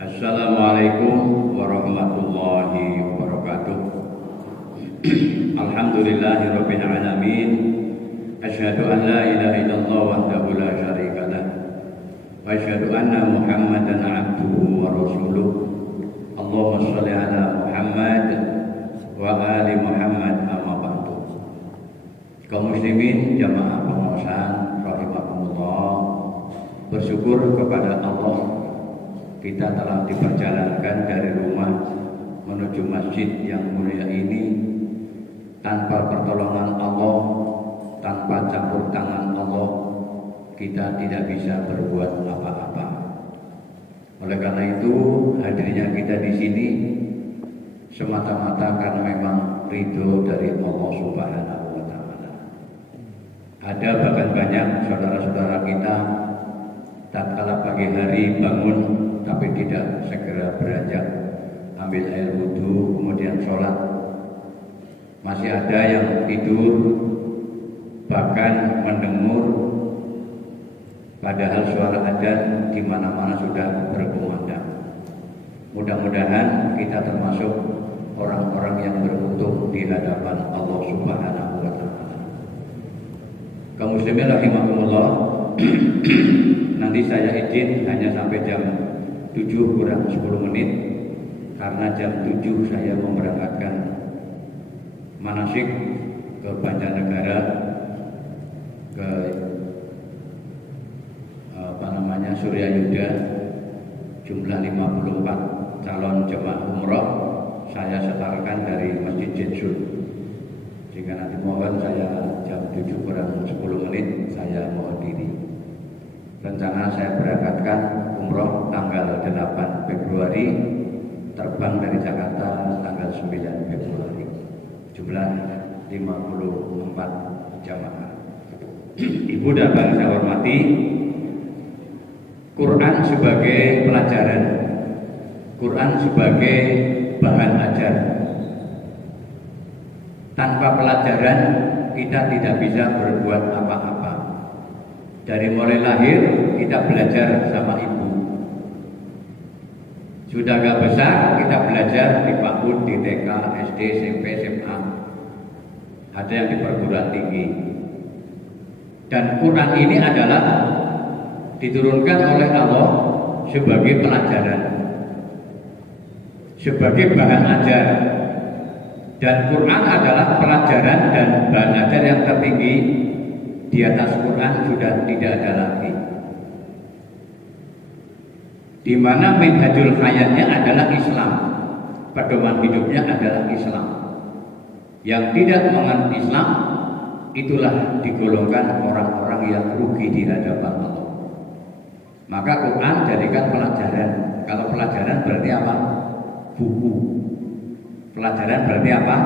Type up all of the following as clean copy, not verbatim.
Assalamualaikum warahmatullahi wabarakatuh. Alhamdulillahirabbil alamin. Asyhadu an la ilaha illallah wahdahu la syarika lah. Wa asyhadu anna Muhammadan abduhu wa rasuluh. Allahumma shalli ala Muhammad wa ali Muhammad amma ba'du. Kaum muslimin jamaah pengawasan rahimakumullah, bersyukur kepada Allah kita telah diperjalankan dari rumah menuju masjid yang mulia ini tanpa pertolongan Allah, tanpa campur tangan Allah, kita tidak bisa berbuat apa-apa. Oleh karena itu, hadirnya kita di sini semata-mata karena memang ridho dari Allah Subhanahu wa Ta'ala. Ada bahkan banyak saudara-saudara kita tatkala pagi hari bangun tapi tidak segera beranjak ambil air wudhu kemudian sholat. Masih ada yang tidur bahkan mendengur padahal suara adzan di mana-mana sudah berkumandang. Mudah-mudahan kita termasuk orang-orang yang beruntung di hadapan Allah Subhanahu wa Ta'ala. Kaum muslimin rahimakumullah, nanti saya izin hanya sampai jam 7 kurang 10 menit karena jam 7 saya memberangkatkan manasik ke Banjarnegara, ke Suryayuda, jumlah 54 calon jemaah umroh saya setarkan dari Masjid Jedsul. Jika nanti mohon saya jam 7 kurang 10 menit saya mohon diri. Rencana saya berangkatkan umroh tanggal 8 Februari, terbang dari Jakarta tanggal 9 Februari. Jumlah 54 jamaah. Ibu dan bapak saya hormati, Quran sebagai pelajaran, Quran sebagai bahan ajar. Tanpa pelajaran kita tidak bisa berbuat apa-apa. Dari mulai lahir kita belajar sama ibu. Sudah agak besar kita belajar di PAUD, di TK, SD, SMP, SMA. Ada yang di perguruan tinggi. Dan Quran ini adalah diturunkan oleh Allah sebagai pelajaran, sebagai bahan ajar. Dan Quran adalah pelajaran dan bahan ajar yang tertinggi. Di atas Quran sudah tidak ada lagi. Di mana minhajul hayatnya adalah Islam, pedoman hidupnya adalah Islam. Yang tidak menganut Islam itulah digolongkan orang-orang yang rugi di hadapan Allah. Maka Quran jadikan pelajaran. Kalau pelajaran berarti apa? Buku. Pelajaran berarti apa?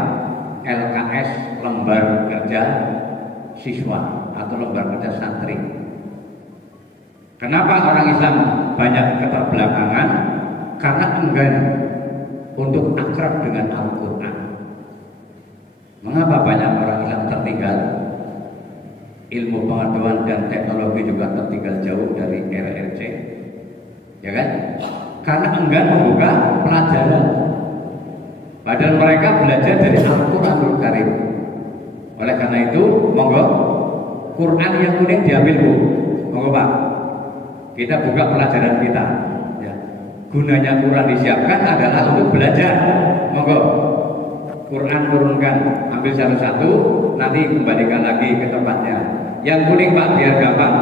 LKS, lembar kerja siswa atau lembar kerja santri. Kenapa orang Islam banyak keterbelakangan? Karena enggan untuk akrab dengan Al-Quran. Mengapa banyak orang Islam tertinggal? Ilmu pengetahuan dan teknologi juga tertinggal jauh dari RRC, ya kan? Karena enggan membuka pelajaran. Padahal mereka belajar dari Al-Quranul Karim. Oleh karena itu, monggo Quran yang kuning diambil Bu. Monggo Pak. Kita buka pelajaran kita. Ya. Gunanya Quran disiapkan adalah untuk belajar. Monggo Quran turunkan, ambil satu-satu, nanti kembalikan lagi ke tempatnya. Yang kuning Pak biar gampang.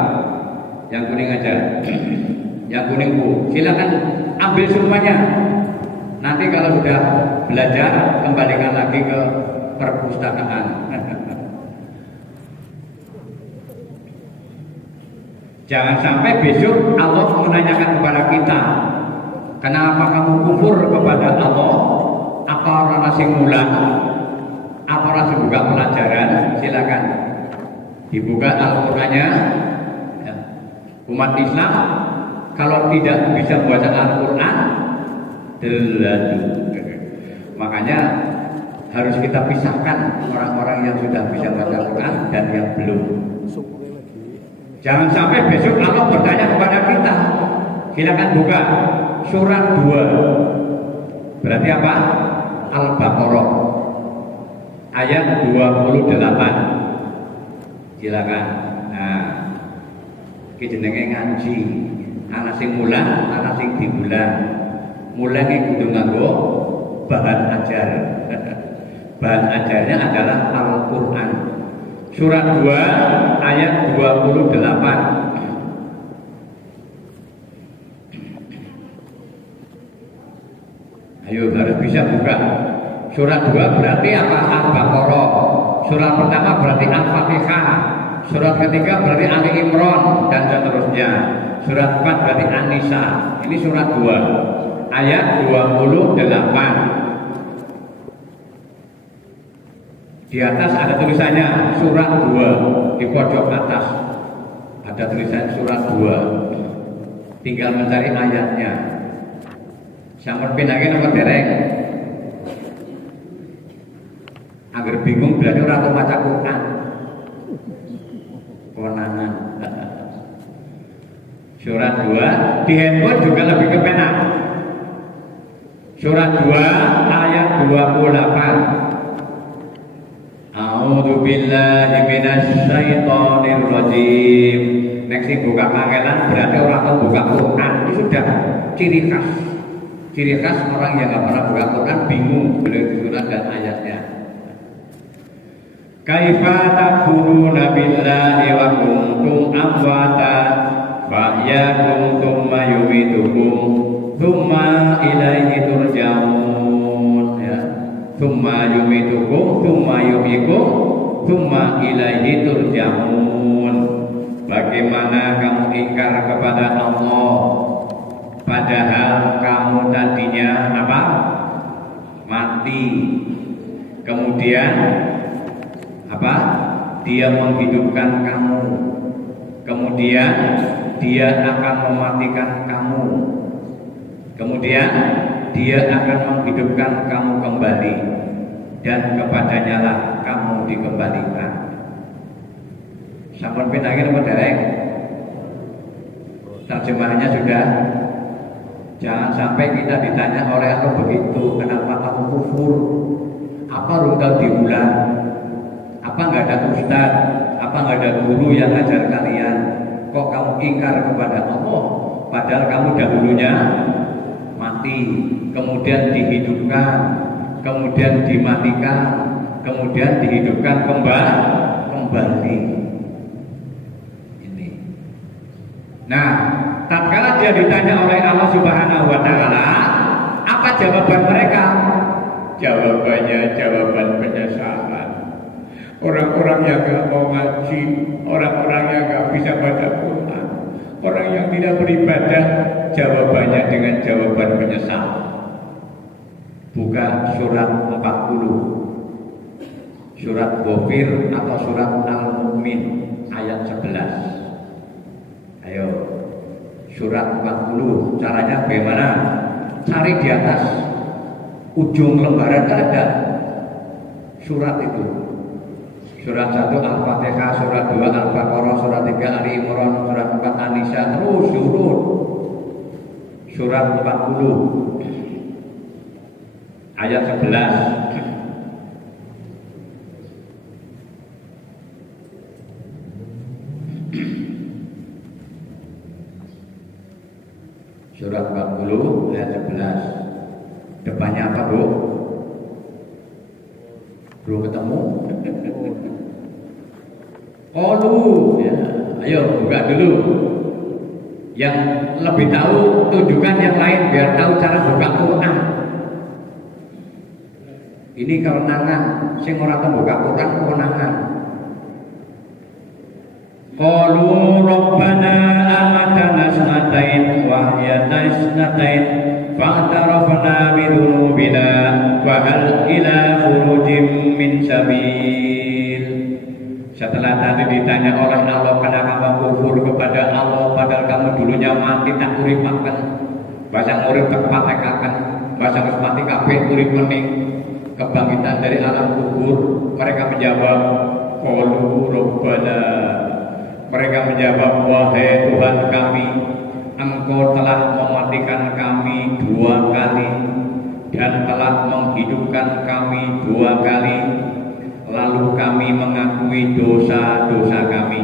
Yang kuning aja. Yang kuning Bu. Silakan ambil semuanya. Nanti kalau sudah belajar, kembalikan lagi ke perpustakaan. Jangan sampai besok Allah menanyakan kepada kita, kenapa kamu kufur kepada Allah? Apa orang asing mulan? Apa orang asing buka pelajaran? Silakan dibuka Al-Qur'annya. Ya. Umat Islam kalau tidak bisa membaca Al-Qur'an, makanya harus kita pisahkan orang-orang yang sudah bisa baca Al-Quran dan yang belum. Jangan sampai besok Allah bertanya kepada kita, Silakan buka surat 2. Berarti apa? Al-Baqarah ayat 28. Silakan. Nah, iki jenenge ngaji. Ana sing mulang, ana sing diulang. Mulange kudu nganggo bahan ajar. Bahan ajarnya adalah Al-Qur'an. Surat 2 ayat 28. Ayo harus bisa buka. Surat 2 berarti apa? Al-Baqarah. Surat pertama berarti Al-Fatihah. Surat ketiga berarti Ali Imran dan seterusnya. Surat 4 berarti An-Nisa. Ini surat 2 ayat 28. Di atas ada tulisannya surat 2, di pojok atas ada tulisan surat 2. Tinggal mencari ayatnya. Sampun pindahin nomor dereng. Agar bingung berarti ora tau maca Quran. Konangan. Surat 2 di handphone juga lebih kepenak. Surat 2 ayat 28. A'udzu billahi minasy syaithanir rajim. Nek sing buka kangelan berarti orang tahu buka Quran. Itu sudah ciri khas. Ciri khas orang yang nggak pernah buka Quran bingung beliau surat dan ayatnya. Kaifa takfuruna billahi wa kuntum amwata fa yakum tsumma yumitukum tsumma ilaihi turja'un ya. Tsumma yumitukum tsumma yuhyikum tsumma ilaihi turja'un. Bagaimana kamu ingkar kepada Allah padahal kamu tadinya apa? Mati. Kemudian apa? Dia menghidupkan kamu. Kemudian dia akan mematikan kamu. Kemudian dia akan menghidupkan kamu kembali dan kepadanya lah kamu dikembalikan. Sampun pindahin apa dereng? Terjemahannya sudah. Jangan sampai kita ditanya oleh Allah begitu, kenapa kamu kufur? Apa rungkal diulang? Apa nggak ada ustaz? Apa nggak ada guru yang ngajar kalian? Kok kamu ingkar kepada Allah? Padahal kamu dahulunya mati, kemudian dihidupkan, kemudian dimatikan, kemudian dihidupkan kembali. Ini. Nah, tatkala dia ditanya oleh Allah Subhanahu wa taala, apa jawaban mereka? Jawabannya jawaban penyesalan. Orang-orang yang gak mau ngaji, orang-orang yang gak bisa baca Quran, orang yang tidak beribadah, jawabannya dengan jawaban penyesal. Buka surat 40, surat Ghafir atau surat Al-Mu'min ayat 11. Ayo, surat 40, caranya bagaimana? Cari di atas ujung lembaran kan ada surat itu. Surat 1 Al-Fatihah, surat 2 Al-Baqarah, surat 3 Ali Imran, surat 4 An-Nisa, terus urut. Surat 40 ayat 11. Surat 40 ayat 11. Depannya apa, Bu? Belum ketemu? Qalu ya. Ayo buka dulu. Yang lebih tahu tunjukkan yang lain biar tahu cara buka Quran. Ini kewenangan sing ora tau buka Quran kewenangan. Qalu rabbana amatana sanatain wa ahyana sanatain fa'tarafna bi dzunubina wa hal ila khurujin min sabil. Setelah tadi ditanya oleh Allah, kenapa kamu kufur kepada Allah padahal kamu dulunya mati tak uripaken. Bahasa urip tak patekaken, bahasa wis mati kabeh urip mening. Kebangkitan dari alam kubur, mereka menjawab qalu rabbana. Mereka menjawab, wahai Tuhan kami, Engkau telah Tuhan kami 2 kali, lalu kami mengakui dosa-dosa kami,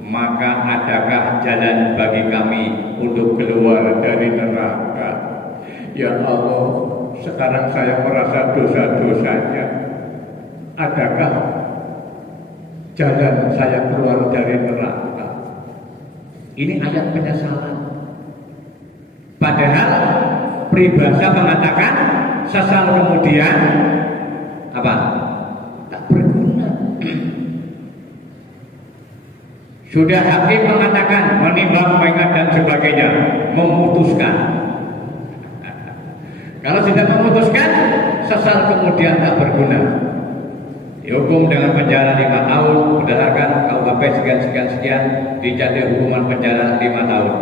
maka adakah jalan bagi kami untuk keluar dari neraka? Ya Allah, sekarang saya merasa dosa-dosanya. Adakah jalan saya keluar dari neraka? Ini ayat penyesalan. Padahal peribahasa mengatakan sesal kemudian apa? Tak berguna. Sudah hakim mengatakan, menimbang, mengingat dan sebagainya, memutuskan. Kalau sudah memutuskan, sesal kemudian tak berguna. Dihukum dengan penjara 5 tahun berdasarkan KUHP sekian, dijatuhi hukuman penjara 5 tahun.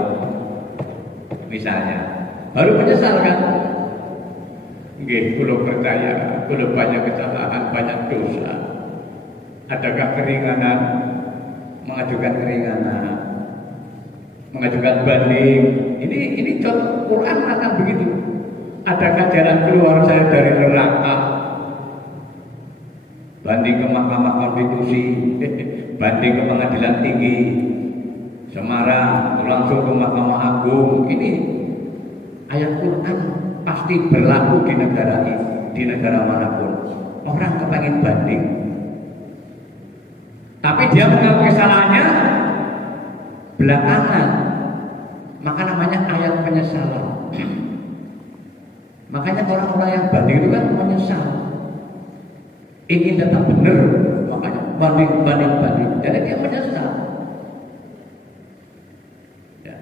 Misalnya, baru menyesal kan? Nggih, kula percaya, kula banyak kesalahan, banyak dosa. Adakah keringanan? Mengajukan keringanan, mengajukan banding. Ini contoh Quran akan begitu. Adakah jalan keluar saya dari neraka? Banding ke Mahkamah Konstitusi, banding ke Pengadilan Tinggi Semarang, langsung ke Mahkamah Agung. Ini ayat Quran pasti berlaku di negara ini, di negara manapun. Orang kepengen banding, tapi dia mengaku kesalahannya belakangan, maka namanya ayat penyesalan. Makanya orang-orang yang banding itu kan menyesal, ingin tetap benar, makanya banding. Jadi dia menyesal. Ya.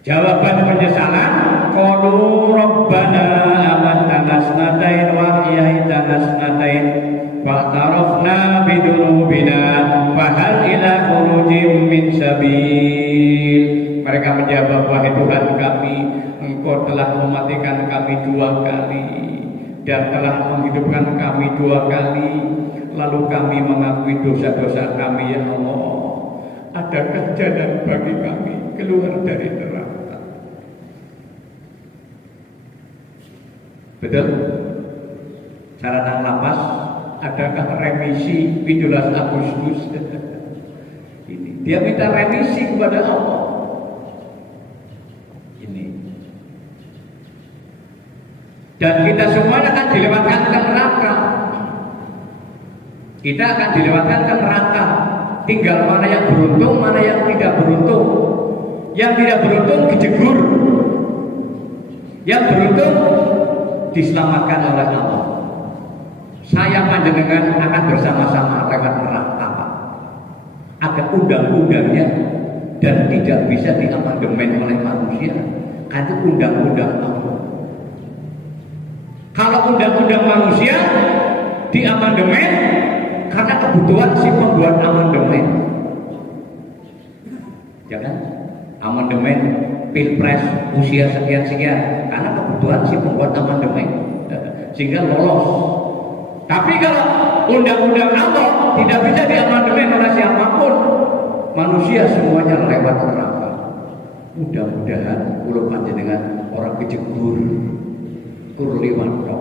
Jawaban penyesalan, qalu rabbana amantana snatain wa ahyaytana snatain fa'tarafna bidunubina fahal ila khurujim min sabil. Mereka menjawab, wahai Tuhan kami, Engkau telah mematikan kami 2 kali dan telah menghidupkan kami 2 kali, lalu kami mengakui dosa-dosa kami. Ya Allah, adakah jalan bagi kami keluar dari neraka? Betul? Syarat lapas, adakah remisi 17 Agustus? Ini dia minta remisi kepada Allah. Dan kita semuanya akan dilewatkan ke neraka. Kita akan dilewatkan ke neraka. Tinggal mana yang beruntung, mana yang tidak beruntung. Yang tidak beruntung dijegur. Yang beruntung diselamatkan oleh Allah. Saya panjenengan akan bersama-sama lewat neraka. Ada undang-undangnya dan tidak bisa diamandemen oleh manusia. Karena itu undang-undang Allah. Kalau undang-undang manusia diamandemen karena kebutuhan si pembuat amandemen, ya kan? Amandemen Pilpres usia sekian-sekian karena kebutuhan si pembuat amandemen sehingga lolos. Tapi kalau undang-undang Allah tidak bisa diamandemen oleh siapapun, manusia semuanya lewat neraka. Mudah-mudahan kula panjenengan orang kejebur liwat dok.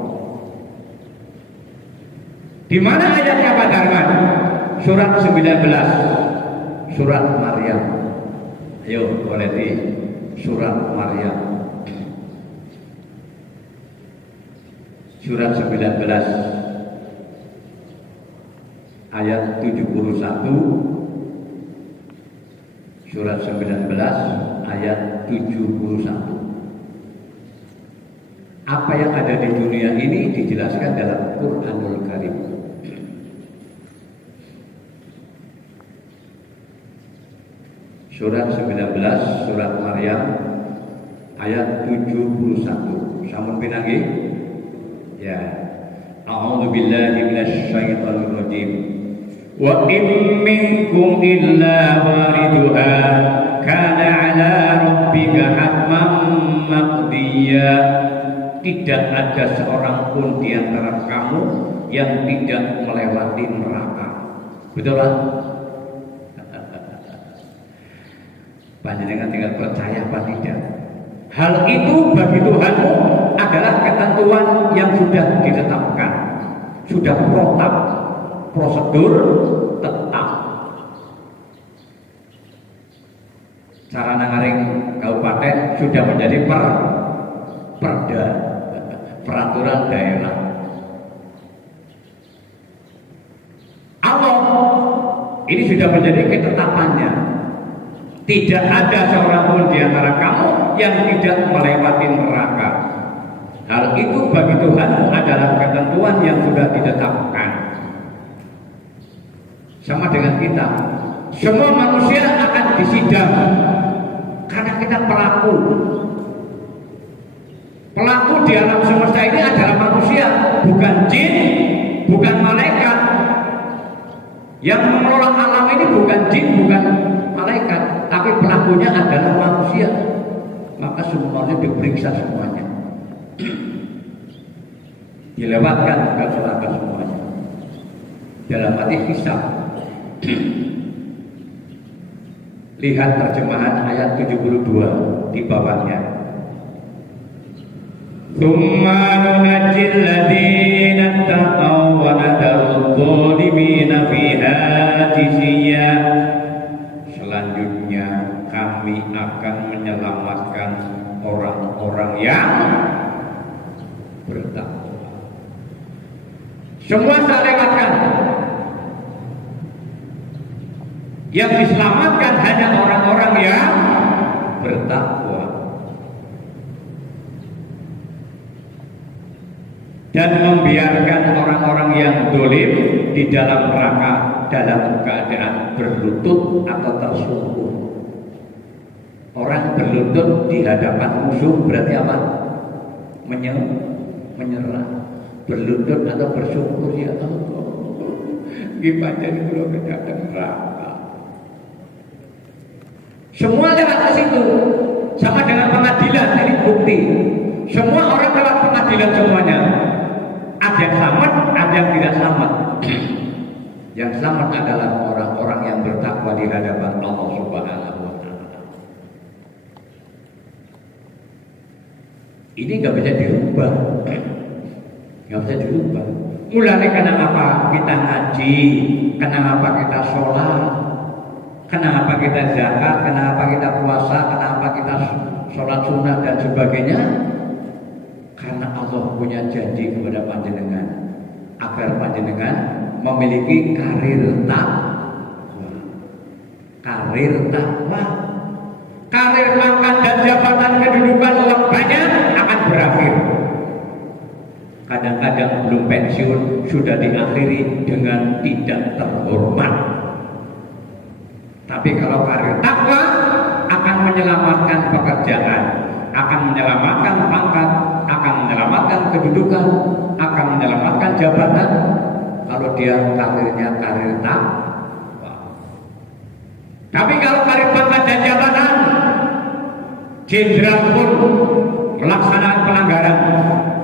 Di mana ayatnya Pak Darman? Surat 19, surat Maryam. Ayo boleh di surat Maryam. Surat 19 ayat 71. Surat 19 ayat 71. Apa yang ada di dunia ini dijelaskan dalam Quranul Karim. Surat 19, surat Maryam ayat 71. Sampun pinanggih? Ya. A'udzu billahi minasy syaithanir rajim. Wa in minkum illa wariduha kana 'ala rabbika hatman maqdiyya. Tidak ada seorang pun di antara kamu yang tidak melewati neraka. Betul kan? Panjenengan tinggal percaya apa tidak. Hal itu bagi Tuhanmu adalah ketentuan yang sudah ditetapkan, sudah protap, prosedur tetap. Sarana ngaring kabupaten sudah menjadi perda, peraturan daerah. Allah ini sudah menjadi ketetapannya. Tidak ada seorang pun di antara kamu yang tidak melewati neraka. Hal itu bagi Tuhan adalah ketentuan yang sudah ditetapkan. Sama dengan kita, semua manusia akan disidang karena kita pelaku. Pelaku di alam semesta ini adalah manusia, bukan jin, bukan malaikat. Yang mengelola alam ini bukan jin, bukan malaikat, tapi pelakunya adalah manusia. Maka semuanya diperiksa semuanya, dilewatkan ke semuanya dalam arti hisab. Lihat terjemahan ayat 72 di bawahnya. Tsumma nunajjil ladzina taqaw wa nadharul zalimina fiha jisiyya. Selanjutnya kami akan menyelamatkan orang-orang yang bertakwa. Semua saya lewatkan. Yang diselamatkan hanya orang-orang yang bertakwa. Dan membiarkan orang-orang yang dolim di dalam neraka dalam keadaan berlutut atau tersungkur. Orang berlutut di hadapan musuh berarti apa? Menyerah. Berlutut atau bersyukur, ya Allah, gimana ini kalau kita ada neraka. Semua lewat ke situ. Sama dengan pengadilan, ini bukti. Semua orang lewat pengadilan semuanya. Ada yang selamat, ada yang tidak selamat. Yang selamat adalah orang-orang yang bertakwa di hadapan Allah Subhanahu wa Ta'ala. Ini nggak bisa dirubah, nggak bisa dirubah. Mulai kenapa kita ngaji, kenapa kita sholat, kenapa kita zakat, kenapa kita puasa, kenapa kita sholat sunnah dan sebagainya. Karena Allah punya janji kepada panjenengan agar panjenengan memiliki karir takwa. Karir takwa. Karir pangkat dan jabatan kedudukan uang banyak akan berakhir. Kadang-kadang belum pensiun sudah diakhiri dengan tidak terhormat. Tapi kalau karir takwa akan menyelamatkan pekerjaan, akan menyelamatkan pangkat, akan menyelamatkan kedudukan, akan menyelamatkan jabatan. Kalau dia karirnya karir takwa. Tapi kalau karir pangkat dan jabatan, jenderal pun melaksanakan pelanggaran,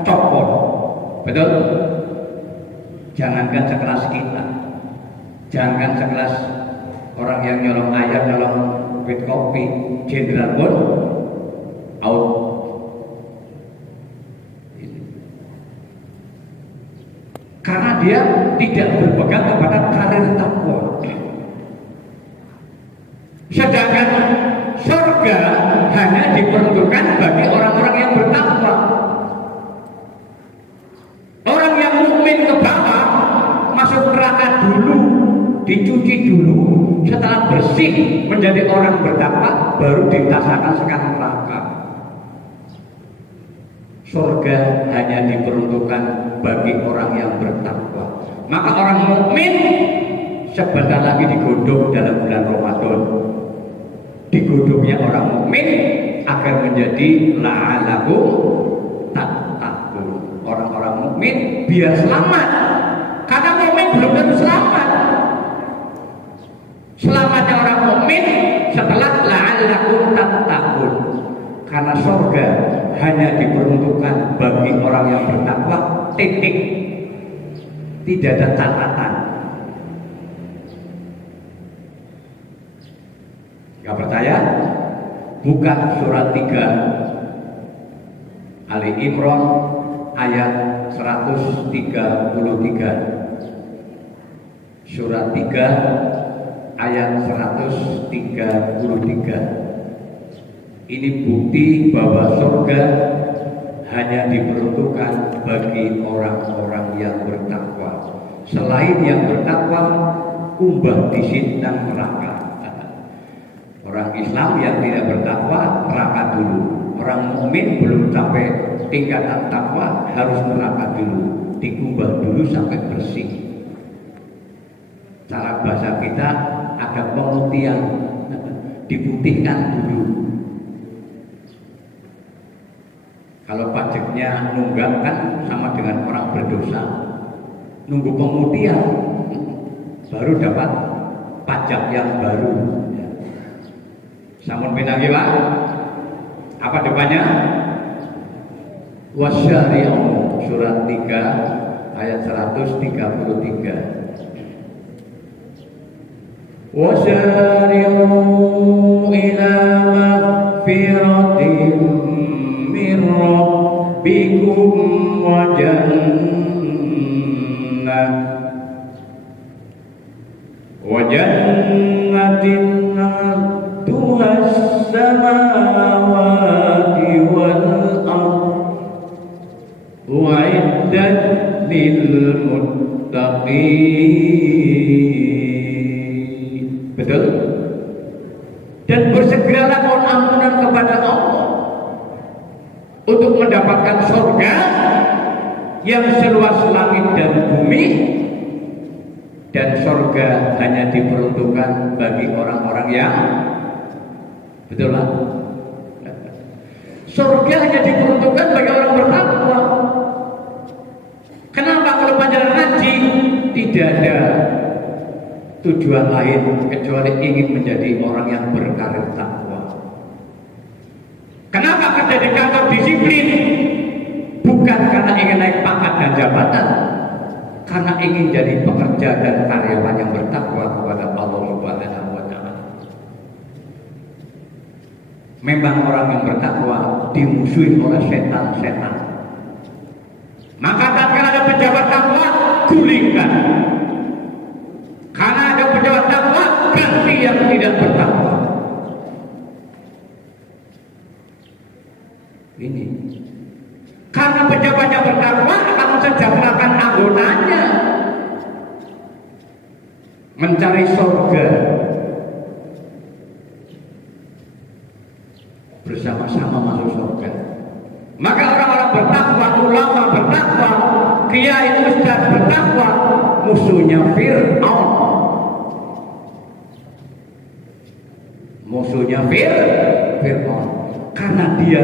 copot. Betul? Jangankan sekelas kita, jangankan sekelas orang yang nyolong ayam, nyolong duit kopi, jenderal pun out. Karena dia tidak berpegang kepada karir takwa. Sedangkan surga hanya diperuntukkan bagi orang-orang yang bertakwa. Orang yang mukmin ke bawah masuk neraka dulu, dicuci dulu, setelah bersih menjadi orang bertakwa, baru ditasakan sekarang neraka. Surga hanya diperuntukkan bagi orang yang bertakwa. Maka orang mukmin sebentar lagi digodok dalam bulan Ramadan. Digodoknya orang mukmin agar menjadi la'alahum tattaqun. Orang-orang mukmin biar selamat. Karena mukmin belum tentu selamat. Selamatnya orang mukmin setelah la'alahum tattaqun. Karena surga hanya diperuntukkan bagi orang yang bertakwa, titik. Tidak ada catatan. Gak percaya? Buka surat 3 Ali Imran ayat 133. Surat 3 ayat 133. Ini bukti bahwa surga hanya diperuntukkan bagi orang-orang yang bertakwa. Selain yang bertakwa, umbah di sintang neraka. Orang Islam yang tidak bertakwa neraka dulu. Orang mukmin belum sampai tingkatan takwa harus neraka dulu, dikumbah dulu sampai bersih. Cara bahasa kita ada pemutihan, diputihkan dulu. Kalau pajaknya nunggak kan sama dengan orang berdosa, nunggu pemutihan baru dapat pajak yang baru. Sampun pinangi Pak? Apa depannya? Wasyari'u surat 3 ayat 133. Wasyari'u ila maghfiratin min rabbikum wa jannatin arduhas samawati wal ardh u'iddat lil muttaqin. Betul? Dan bersegeralah mohon ampunan kepada Allah untuk mendapatkan surga yang seluas langit dan bumi, dan surga hanya diperuntukkan bagi orang-orang yang betul lah. Surga hanya diperuntukkan bagi orang bertakwa. Kenapa kalau panjenengan ngaji tidak ada tujuan lain kecuali ingin menjadi orang yang berkarir takwa? Kenapa kerja di kantor disiplin? Bukan karena ingin naik pangkat dan jabatan, karena ingin jadi pekerja dan karyawan yang bertakwa kepada Allah Subhanahu wa Ta'ala. Memang orang yang bertakwa dimusuhi oleh setan-setan. Maka tatkala ada pejabat takwa, gulingkan. Karena ada pejabat takwa, ganti yang tidak bertakwa. Ini karena pejabatnya bertakwa akan mensejahterakan anggotanya, mencari surga bersama-sama masuk surga. Maka orang-orang bertakwa, ulama bertakwa, kiai ustaz bertakwa, musuhnya Fir'aun. Musuhnya Fir'aun. Karena dia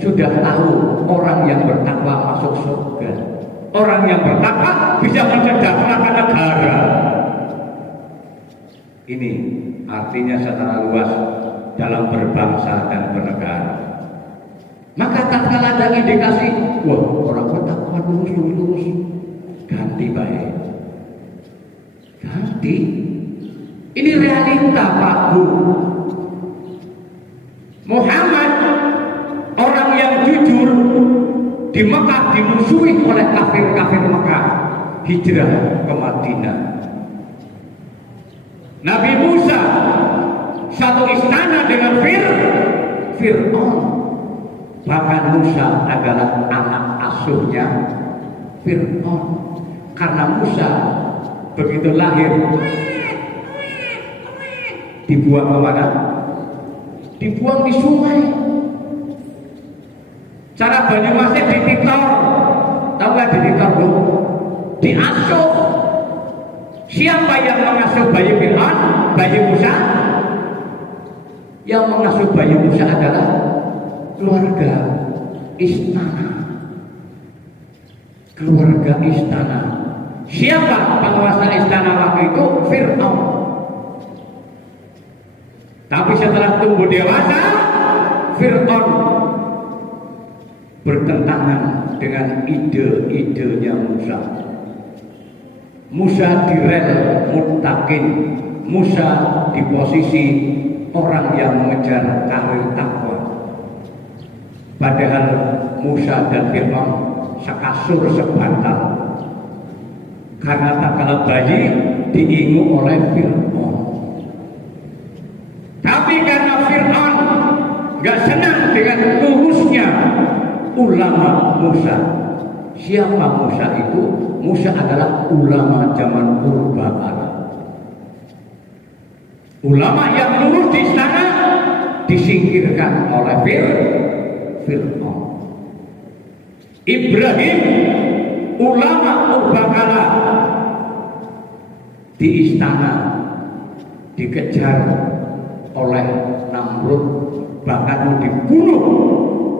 sudah tahu orang yang bertakwa masuk surga. Orang yang bertakwa bisa mensejahterakan negara. Ini artinya secara luas dalam berbangsa dan bernegara. Maka tatkala ada indikasi, wah orang bertakwa lurus, ganti baik. Ganti. Ini realita Pak Bu. Muhammad, orang yang jujur, di Mekah dimusuhi oleh kafir-kafir Mekah, hijrah ke Madinah. Nabi Musa satu istana dengan Fir'aun. Bahkan Musa adalah anak asuhnya Fir'aun. Karena Musa begitu lahir dibuang ke mana? Dibuang di sungai. Cara Banyumasnya dititor, tahu nggak dititor Bu? Diasuh. Siapa yang mengasuh bayi Fir'aun? Bayi Musa? Yang mengasuh bayi Musa adalah keluarga istana. Keluarga istana. Siapa penguasa istana waktu itu? Fir'aun. Tapi setelah tumbuh dewasa, Fir'aun bertentangan dengan ide-idenya Musa. Musa direl muttaqin. Musa di posisi orang yang mengejar karir takwa. Padahal Musa dan Fir'aun sekasur sebantal karena tak kalah bayi diingu oleh Fir'aun. Tapi karena Fir'aun gak senang dengan lurusnya ulama Musa. Siapa Musa itu? Musa adalah ulama zaman purbakala. Ulama yang lurus di sana disingkirkan oleh Fir'aun. Ibrahim, ulama purbakala, di istana dikejar oleh Namrud, bahkan dibunuh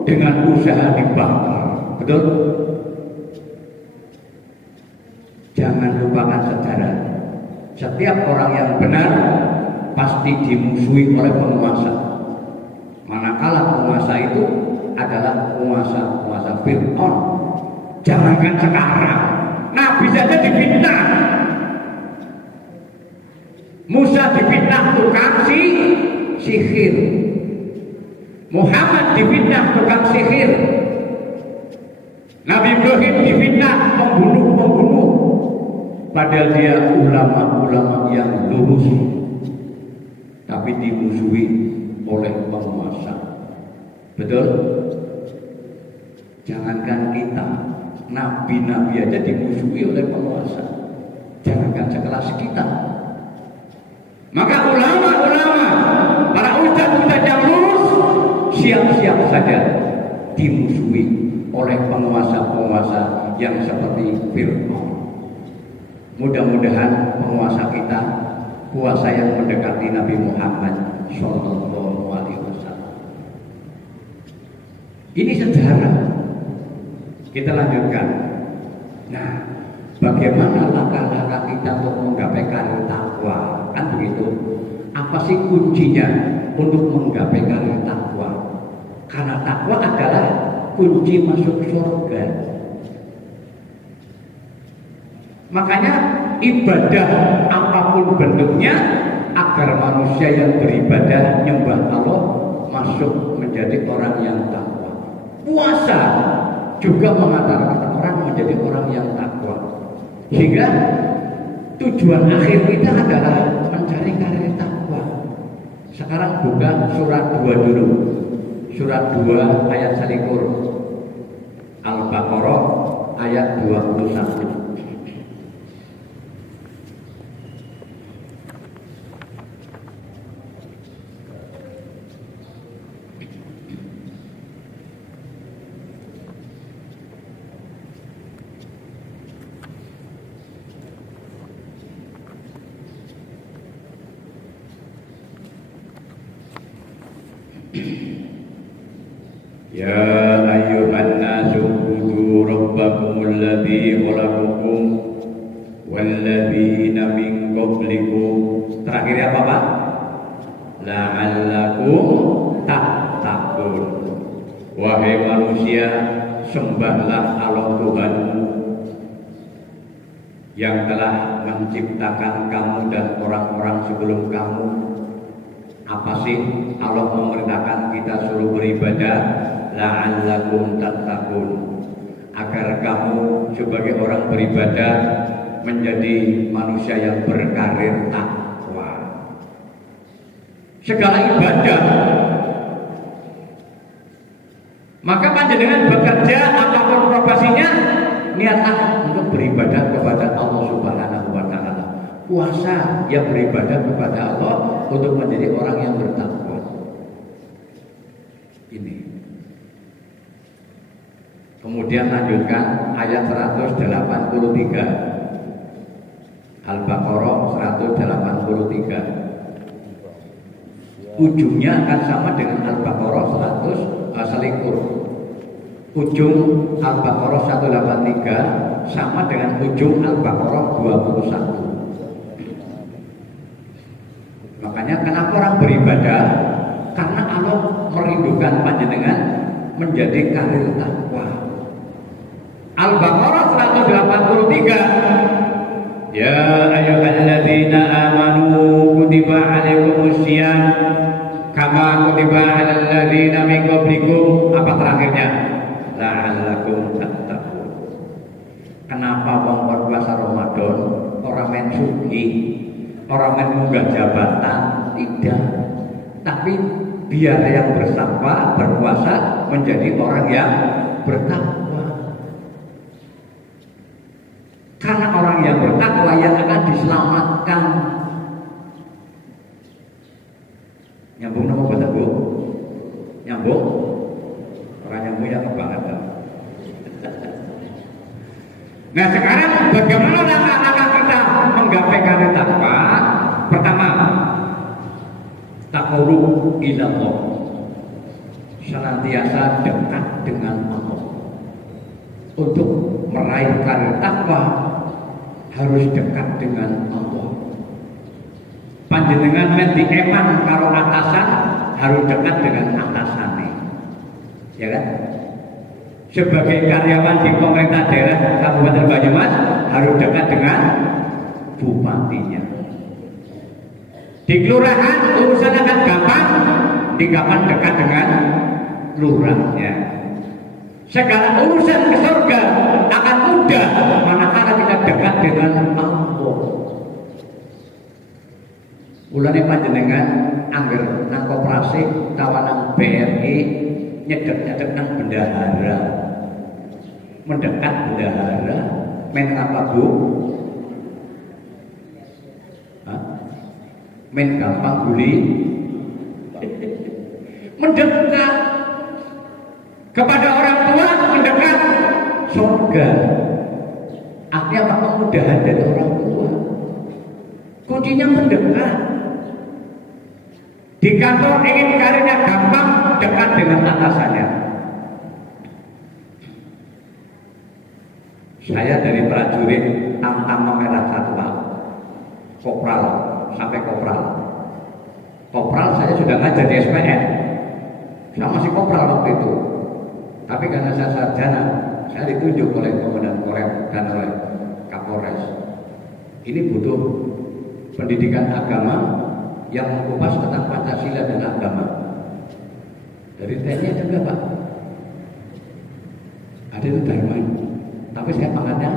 dengan usaha dibakar. Betul? Jangan lupakan sejarah. Setiap orang yang benar pasti dimusuhi oleh penguasa. Manakala penguasa itu adalah penguasa Fir'aun. Jangankan sekarang, Nabi saja difitnah. Musa difitnah tukang sihir. Muhammad difitnah tukang sihir. Nabi Ibrahim difitnah pembunuh. Padahal dia ulama-ulama yang lurus, tapi dimusuhi oleh penguasa. Betul? Jangankan kita, nabi-nabi aja dimusuhi oleh penguasa. Jangankan sekelas kita. Maka ulama-ulama, para ustadz yang lurus, siap-siap saja dimusuhi oleh penguasa-penguasa yang seperti Fir'aun. Mudah-mudahan penguasa kita, kuasa yang mendekati Nabi Muhammad Shallallahu Alaihi Wasallam. Ini sejarah. Kita lanjutkan. Nah, bagaimana langkah-langkah kita untuk menggapai karir takwa? Kan begitu. Apa sih kuncinya untuk menggapai karir takwa? Karena takwa adalah kunci masuk surga. Makanya ibadah apapun bentuknya, agar manusia yang beribadah nyembah Allah masuk menjadi orang yang takwa. Puasa juga mengantarkan orang menjadi orang yang takwa. Sehingga tujuan akhir kita adalah mencari karir takwa. Sekarang buka surat 2 dulu. Surat 2 ayat 1. Al-Baqarah ayat 21. Ya ayyuhan nasu ubudu rabbakumul ladzi khalaqakum wal ladzina min qablikum. Terakhirnya apa Pak? La'allakum tattaqun. Wahai manusia, sembahlah Allah Tuhanmu yang telah menciptakan kamu dan orang-orang sebelum kamu. Apa sih Allah memerintahkan kita suruh beribadah? La'allakum tattaqun, agar kamu sebagai orang beribadah menjadi manusia yang berkarir takwa. Segala ibadah, maka panjenengan bekerja apapun profesinya, niatlah untuk beribadah kepada Allah Subhanahu wa Ta'ala. Puasa yang beribadah kepada Allah untuk menjadi orang yang bertakwa. Ini. Kemudian lanjutkan ayat 183. Al-Baqarah 183. Ujungnya akan sama dengan Al-Baqarah 100. Ujung Al-Baqarah 183 sama dengan ujung Al-Baqarah 21. Makanya kenapa orang beribadah? Karena Allah merindukan panjenengan menjadi karir takwa. Al-Baqarah 183. Ya ayyuhalladzina amanu kutiba alaikumusiyam kama kutiba alal ladzina min qablikum. Apa terakhirnya? la'allakum tattaqun. Kenapa wong berpuasa Ramadan orang main sugih, orang main munggah jabatan, tidak. Tapi biar yang bertakwa berpuasa menjadi orang yang bertakwa. Karena orang yang bertakwa yang akan diselamatkan. Nyambung nama betul Bu? Nyambung? Orang nyambung ya kebangetan. Nah sekarang bagaimana langkah-langkah kita menggapai karir takwa? Pertama, taqarrub ila Allah. Senantiasa dekat dengan Allah. Untuk meraih karir takwa harus dekat dengan Allah. Panjenengan men dieman karo atasan harus dekat dengan atasannya. Ya kan? Sebagai karyawan di pemerintah daerah Kabupaten Banyumas harus dekat dengan bupatinya. Di kelurahan urusan akan gampang, digampang dekat dengan lurahnya. Segala urusan ke surga akan mudah manakala kita dekat dengan Allah. Ulane panjenengan angger nang koperasi tawanan BRI nyedek-nyedek nang bendahara. Mendekat bendahara men apa Bu? Hah? Men gampang guli. Mendekat kepada orang tua, mendekat surga. Artinya apa? Kemudahan dari orang tua. Kuncinya mendekat. Di kantor ingin karirnya gampang, dekat dengan atasannya. Saya dari prajurit Tamtama Merah Satwa, kopral sampai kopral. Kopral saya sudah ngajar di SPN. Saya masih kopral waktu itu. Tapi karena saya sarjana, saya ditunjuk oleh Komandan Korem dan oleh Kapolres. Ini butuh pendidikan agama yang mengupas tentang Pancasila dan agama. Dari TNI ada enggak Pak? Ada itu Dharma. Tapi saya pangkatnya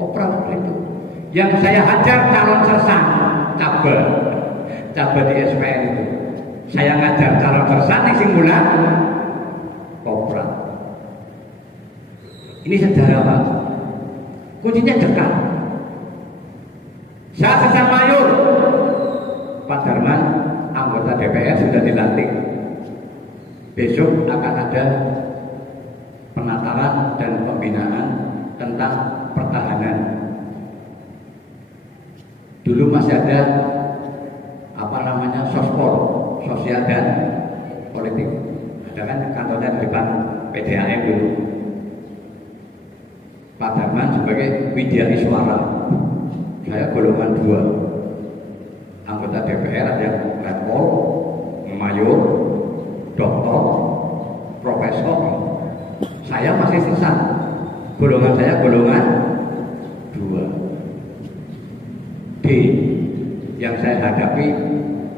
kopral waktu itu. Yang saya hajar calon sersan, cabar di SPN itu. Saya ngajar calon sersan yang simula kopral. Ini sejarah Pak. Kuncinya dekat. Saya sersan mayor. Pak Darman, anggota DPR sudah dilantik. Besok akan ada penataran dan pembinaan tentang pertahanan. Dulu masih ada apa namanya sospol, sosial dan politik. Ada kan kantornya di depan PDAM dulu. Pak Darman sebagai Widya Iswara, saya golongan 2. Anggota DPR ada yang letkol, mayor, doktor, profesor. Saya masih sisa. Golongan saya golongan 2. D yang saya hadapi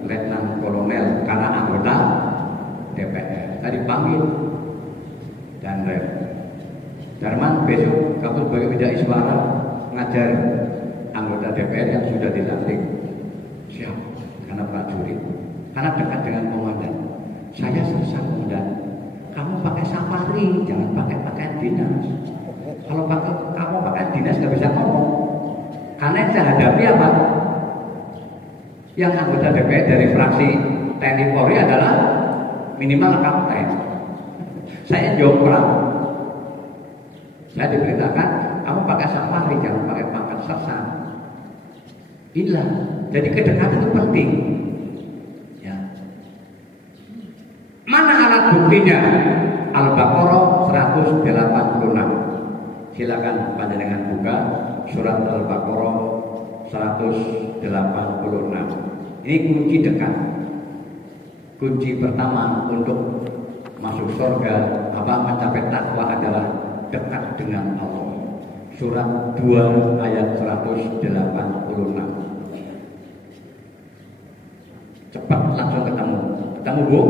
Letnan Kolonel karena anggota DPR. Tadi panggil dan rem. Darman besok kamu sebagai Widya Iswara ngajar anggota DPR yang sudah dilantik. Siap, karena prajurit, karena dekat dengan komandan. Saya selesai komandan. Kamu pakai safari, jangan pakai pakaian dinas. Kalau kamu pakai dinas nggak bisa ngomong. Karena yang saya hadapi apa? Yang anggota DPR dari fraksi TNI Polri adalah minimal kapten. Saya jomplang. Saya diberitakan, kamu pakai safari, jangan pakai pangkat sersan. Inilah. Jadi kedekatan itu penting. Ya. Mana alat buktinya? Al-Baqarah 186. Silakan panjenengan buka surat Al-Baqarah 186. Ini kunci dekat. Kunci pertama untuk masuk surga, apa mencapai takwa adalah dekat dengan Allah. Surat 2 ayat 186. Cepat langsung ketemu Bu.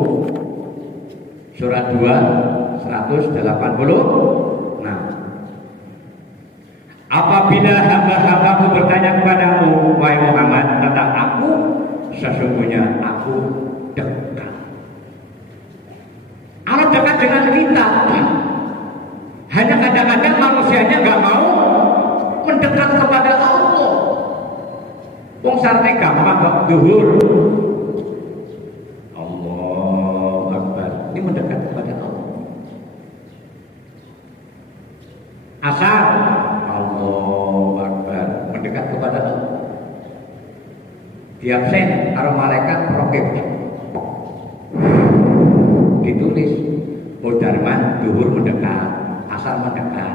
Surat 2 180. Nah, apabila hamba-hambaku bertanya kepadamu, wahai Muhammad, tentang aku, sesungguhnya aku dekat. Allah dekat dengan kita. Hanya kadang-kadang manusianya nggak mau mendekat kepada Allah. Wong sarane gampang kok zuhur. Allah Akbar. Ini mendekat kepada Allah. Asar. Allah Akbar. Mendekat kepada Allah. Diabsen karo malaikat rokib. Ditulis Mudarman zuhur mendekat, asar mendekat.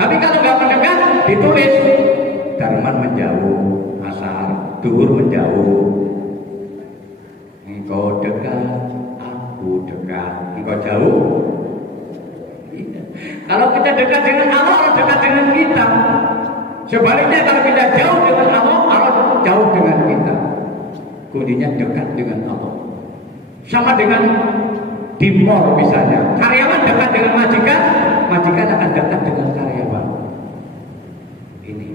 Tapi kalau nggak mendekat ditulis Darman menjauh, asar, zuhur menjauh. Engkau dekat, aku dekat. Engkau jauh. Kalau kita dekat dengan Allah, Allah dekat dengan kita. Sebaliknya kalau kita jauh dengan Allah, Allah jauh dengan kita. Kuncinya dekat dengan Allah. Sama dengan di mall misalnya, karyawan dekat dengan majikan, majikan akan dekat dengan karyawan. Ini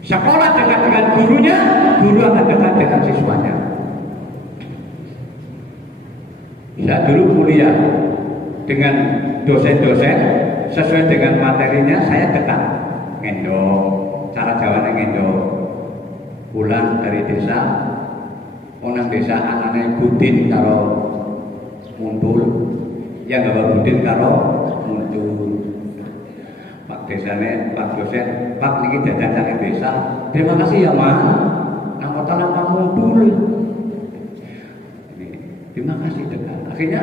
sekolah dekat dengan gurunya, guru akan dekat dengan siswanya. Saya dulu kuliah dengan dosen-dosen sesuai dengan materinya, saya dekat. Ngendong, cara Jawanya ngendong. Pulang dari desa, orang desa anaknya Budin karo Muntul, yang gak Budin karo Muntul. Pak desanya, Pak dosen, Pak niki jajan desa. Terima kasih ya Mas. Nama tanah Pak Muntul. Terima kasih dekat. Akhirnya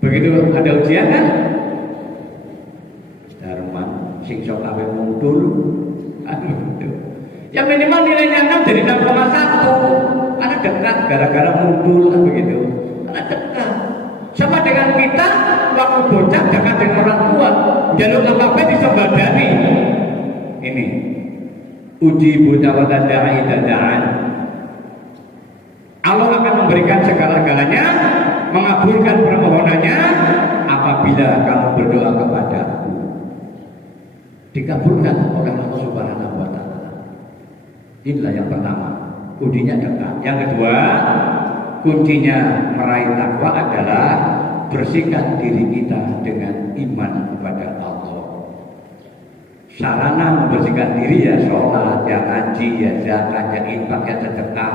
begitu ada ujian kan, Darman sing sok awe Muntul. Yang minimal nilainya 6 jadi 6,1. Karena dekat gara-gara Muntul kan begitu. Karena dekat. Sama dengan kita waktu bocah dekat dengan orang tua, jalur apa disembadani. Ini uji bocah wa da'i dadaan. Allah akan memberikan segala-galanya, mengabulkan permohonannya apabila kamu berdoa kepada-Aku. Dikabulkan oleh Allah Subhanahu wa taala. Inilah yang pertama, kuncinya dekat. Yang kedua, kuncinya meraih takwa adalah bersihkan diri kita dengan iman kepada Allah. Sarana membersihkan diri ya sholat, ya ngaji, ya zakat, ya infak, ya sedekah.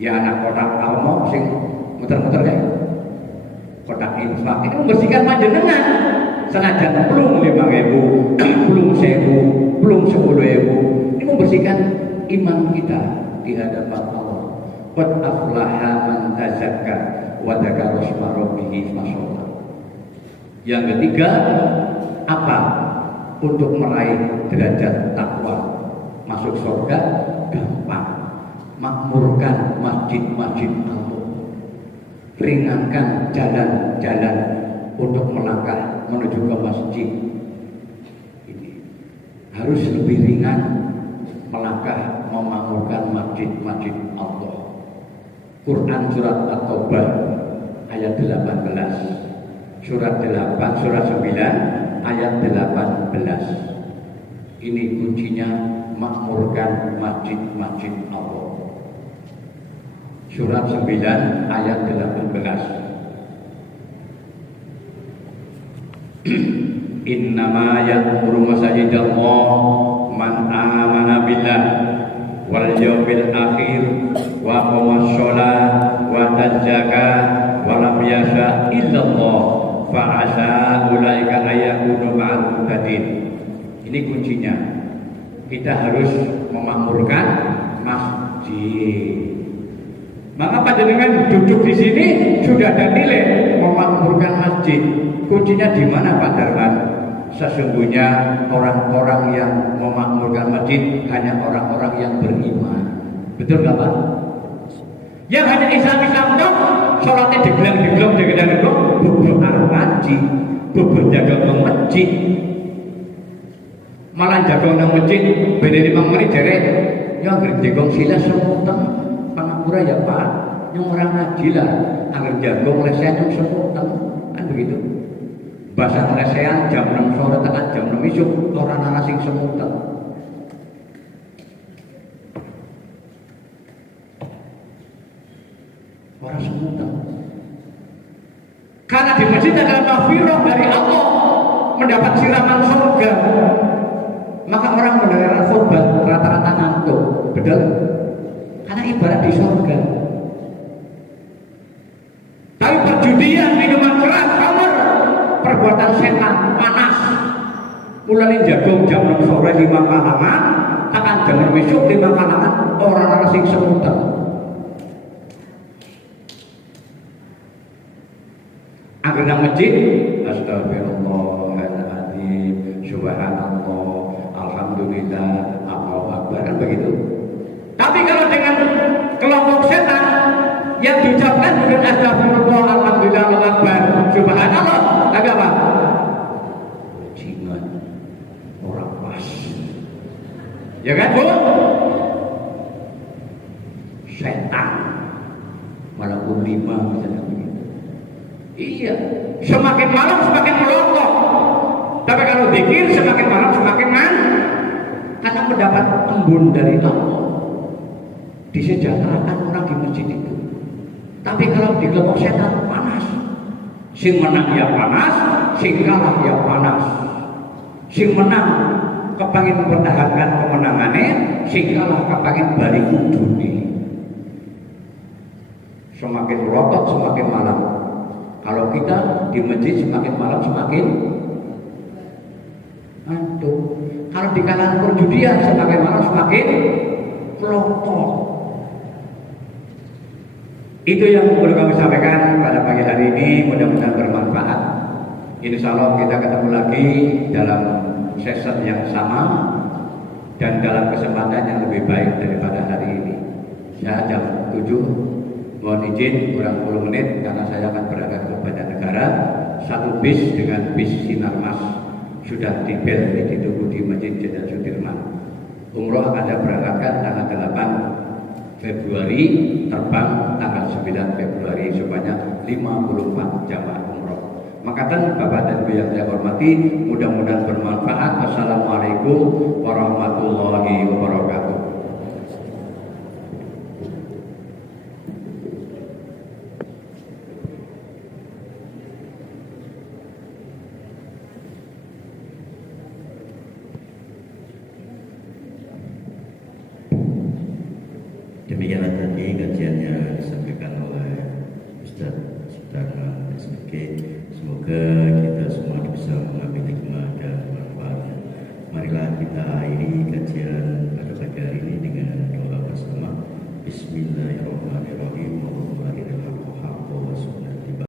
Ya anak kotak almo sing muter-muter kayak kotak infak itu membersihkan panjenengan. Senajan belum 5.000, belum 1.000, belum 10.000, ini membersihkan iman kita di hadapan Allah. Qad aflaha man tazakka wa dzakara isma rabbih fasholla. Yang ketiga, apa? Untuk meraih derajat takwa masuk surga gampang. Makmurkan masjid-masjid Allah, ringankan jalan-jalan untuk melangkah menuju ke masjid. Ini harus lebih ringan melangkah memakmurkan masjid-masjid Allah. Quran surat At-Taubah ayat 18, surat 8, surat 9 ayat 18. Ini kuncinya makmurkan masjid-masjid Allah. Surat 9 ayat 18. Innama ya'muru masajidallah man amana billah wal yawmil akhir wa qama sholat wa tazaka wa lam yasha illallah fa asa ulaika ayakunu ma'al muhtadin. Ini kuncinya. Kita harus memakmurkan masjid. Maka panjenengan duduk di sini sudah ada nilai memakmurkan masjid. Kuncinya di mana Pak Darman? Sesungguhnya orang-orang yang memakmurkan masjid hanya orang-orang yang beriman. Betul nggak Pak? Yang hanya Islam dong, sholatnya digelang-digelang, bubur arep ngaji, bubur jaga nang masjid. Malah jaga nang masjid, beda 5 menit jare, ya ngredegong sila semutan. Pangapura ya Pak, yang orang ngaji lah, agar jago oleh saya yang semutan. begitu. Bahasa lesehan jam 6 sore tekan jam 6 isuk orang ana sing semutan. Orang semutan. Karena di masjid adalah maghfirah dari Allah, mendapat siraman surga. Maka orang mendengar khutbah rata-rata ngantuk, betul? Karena ibarat di surga. Tapi perjudian, minuman keras, khamr, perbuatan setan, panas. Mulai jagung jam 6 sore 5 kalangan, tekan jam 6 besok 5 kalangan, orang sing semutan. Akhirnya masjid, astagfirullahaladzim, subhanallah, alhamdulillah, Allahu Akbar, kan begitu. Tapi kalau dengan kelompok setan yang diucapkan bukan astagfirullah, alhamdulillah, Allahu Akbar, subhanallah, tapi apa? Jingan, orang pas, ya kan bu? Setan, malah pun 5 misalnya begitu. Iya, semakin malam semakin melontok. Tapi kalau zikir semakin malam semakin karena mendapat embun dari Allah. Disejahterakan orang di masjid itu. Tapi kalau di kelompok setan panas. Sing menang ya panas, sing kalah ya panas. Sing menang kepangin mempertahankan kemenangannya, sing kalah kepangin balik kudune. Semakin melotot semakin malam. Kalau kita di masjid semakin malam semakin ngantuk. Kalau di kalangan perjudian semakin malam semakin melotot. Itu yang perlu kami sampaikan pada pagi hari ini. Mudah-mudahan bermanfaat. Insya Allah kita ketemu lagi dalam session yang sama dan dalam kesempatan yang lebih baik daripada hari ini. Ya, jam 7. Mohon izin kurang 10 menit karena saya akan berangkat ke Banjarnegara. Satu bis dengan bis Sinarmas sudah tiba ditunggu di Masjid Jenderal Sudirman. Umroh akan ada berangkatkan tanggal 8 Februari, terbang tanggal 9 Februari sebanyak 54 jamaah umroh. Makatan Bapak dan Ibu yang saya hormati, mudah-mudahan bermanfaat. Wassalamualaikum warahmatullahi wabarakatuh. Demikianlah tadi kajiannya disampaikan oleh Ustaz Sutarno SPK. Semoga kita semua bisa mengambil hikmah dan manfaatnya. Marilah kita akhiri kajian pada pagi hari ini dengan doa bersama. Bismillahirrahmanirrahim.